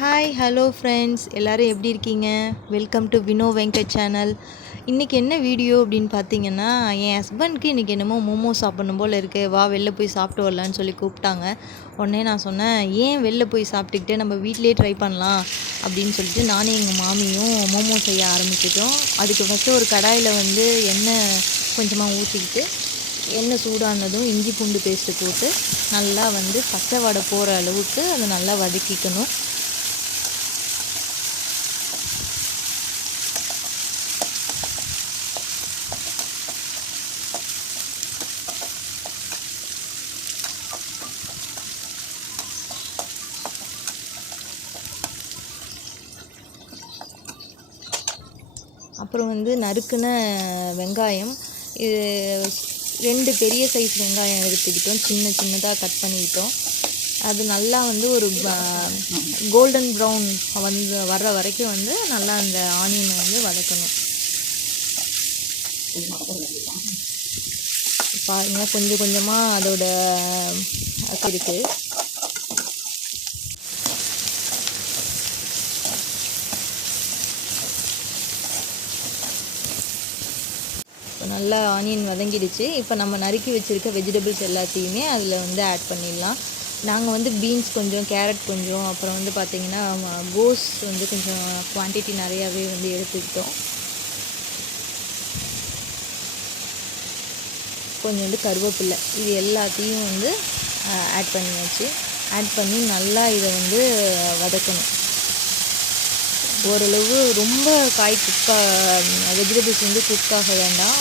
Hi hello friends, எல்லோரும் எப்படி இருக்கீங்க? Welcome to Vino Venkat channel. இன்றைக்கி என்ன வீடியோ அப்படின்னு பார்த்தீங்கன்னா, என் ஹஸ்பண்ட்க்கு இன்றைக்கி என்னமோ மோமோ சாப்பிடணும் போல் இருக்குது, வா வெளில போய் சாப்பிட்டு வரலான்னு சொல்லி கூப்பிட்டாங்க. உடனே நான் சொன்னேன், ஏன் வெளில போய் சாப்பிட்டுக்கிட்டு நம்ம வீட்டிலே ட்ரை பண்ணலாம் அப்படின்னு சொல்லிட்டு நானும் எங்கள் மாமியும் மோமோ செய்ய ஆரம்பிச்சிட்டோம். அதுக்கு ஃபஸ்ட்டு ஒரு கடாயில் வந்து எண்ணெய் கொஞ்சமாக ஊற்றிக்கிட்டு, எண்ணெய் சூடானதும் இஞ்சி பூண்டு பேஸ்ட்டு போட்டு நல்லா வந்து பச்சை வடை போகிற அளவுக்கு அதை நல்லா வதக்கிக்கணும். அப்புறம் வந்து நறுக்குன வெங்காயம், இது 2 பெரிய சைஸ் வெங்காயம் எடுத்துக்கிட்டோம், சின்ன சின்னதாக கட் பண்ணிக்கிட்டோம். அது நல்லா வந்து ஒரு கோல்டன் ப்ரௌன் வந்து வர்ற வரைக்கும் வந்து நல்லா அந்த ஆனியனை வந்து வதக்கணும். பாருங்க, கொஞ்சம் கொஞ்சமாக அதோட இருக்குது. நல்லா ஆனியன் வதங்கிடுச்சு. இப்போ நம்ம நறுக்கி வச்சுருக்க வெஜிடபிள்ஸ் எல்லாத்தையுமே அதில் வந்து ஆட் பண்ணிடலாம். நாங்கள் வந்து பீன்ஸ் கொஞ்சம், கேரட் கொஞ்சம், அப்புறம் வந்து பார்த்திங்கன்னா கோஸ் வந்து கொஞ்சம் குவான்டிட்டி நிறையாவே வந்து எடுத்துக்கிட்டோம். கொஞ்சம் வந்து கருவேப்பிலை, இது எல்லாத்தையும் வந்து ஆட் பண்ணியாச்சு. ஆட் பண்ணி நல்லா இதை வந்து வதக்கணும். ஓரளவு ரொம்ப வெஜிடபிள்ஸ் வந்து குக்காக வேண்டாம்,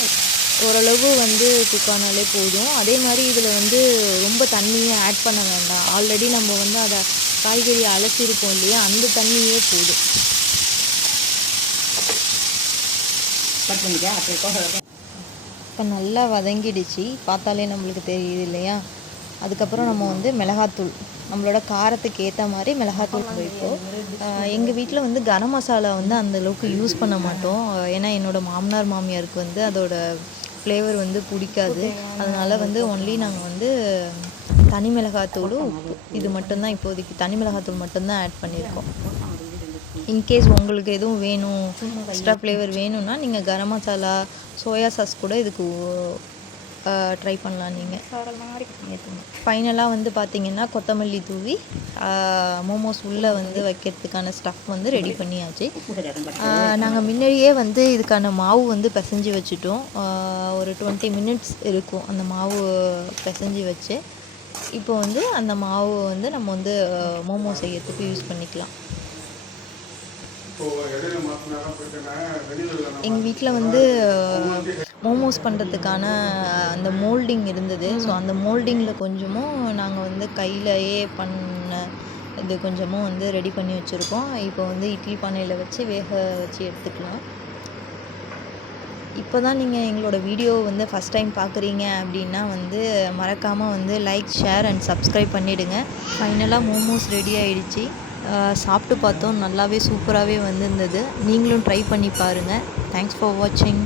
ஓரளவு வந்து குக்கானாலே போதும். அதே மாதிரி இதில் வந்து ரொம்ப தண்ணியை ஆட் பண்ண வேண்டாம். ஆல்ரெடி நம்ம வந்து அதை காய்கறி அலசியிருப்போம் இல்லையா, அந்த தண்ணியே போதும். இப்போ நல்லா வதங்கிடுச்சு, பார்த்தாலே நம்மளுக்கு தெரியுது இல்லையா. அதுக்கப்புறம் நம்ம வந்து மிளகாத்தூள், நம்மளோட காரத்துக்கு ஏற்ற மாதிரி மிளகாத்தூள் வைப்போம். எங்கள் வீட்டில் வந்து கரம் மசாலா வந்து அந்தளவுக்கு யூஸ் பண்ண மாட்டோம். ஏன்னா என்னோடய மாமனார் மாமியாருக்கு வந்து அதோட ஃப்ளேவர் வந்து பிடிக்காது. அதனால் வந்து ஒன்லி நாங்கள் வந்து தனி மிளகாத்தூளும் உப்பு, இது மட்டும்தான் இப்போதைக்கு தனி மிளகாத்தூள் மட்டும்தான் ஆட் பண்ணியிருக்கோம். இன்கேஸ் உங்களுக்கு எதுவும் வேணும், எக்ஸ்ட்ரா ஃப்ளேவர் வேணும்னா நீங்கள் கரம் மசாலா, சோயா சாஸ் கூட இதுக்கு ட்ரை பண்ணலாம் நீங்கள். ஃபைனலாக வந்து பார்த்திங்கன்னா கொத்தமல்லி தூவி மோமோஸ் உள்ளே வந்து வைக்கிறதுக்கான ஸ்டஃப் வந்து ரெடி பண்ணியாச்சு. நாங்கள் முன்னாடியே வந்து இதுக்கான மாவு வந்து பிசைஞ்சு வச்சுட்டோம். ஒரு 20 மினிட்ஸ் இருக்கும் அந்த மாவு பிசைஞ்சு வச்சு. இப்போ வந்து அந்த மாவு வந்து நம்ம வந்து மோமோ செய்யறதுக்கு யூஸ் பண்ணிக்கலாம். எங்கள் வீட்டில் வந்து மோமோஸ் பண்ணுறதுக்கான அந்த மோல்டிங் இருந்தது. ஸோ அந்த மோல்டிங்கில் கொஞ்சமும் நாங்கள் வந்து கையிலையே பண்ண இது கொஞ்சமும் வந்து ரெடி பண்ணி வச்சுருக்கோம். இப்போ வந்து இட்லி பானையில் வச்சு வேக வச்சு எடுத்துக்கலாம். இப்போ தான் நீங்கள் எங்களோட வீடியோ வந்து ஃபஸ்ட் டைம் பார்க்குறீங்க அப்படின்னா வந்து மறக்காமல் வந்து லைக், ஷேர் அண்ட் சப்ஸ்கிரைப் பண்ணிவிடுங்க. ஃபைனலாக மோமோஸ் ரெடி ஆகிடுச்சு. சாப்பிட்டு பார்த்தோம், நல்லாவே சூப்பராகவே வந்திருந்தது. நீங்களும் ட்ரை பண்ணி பாருங்கள். தேங்க்ஸ் ஃபார் வாட்சிங்.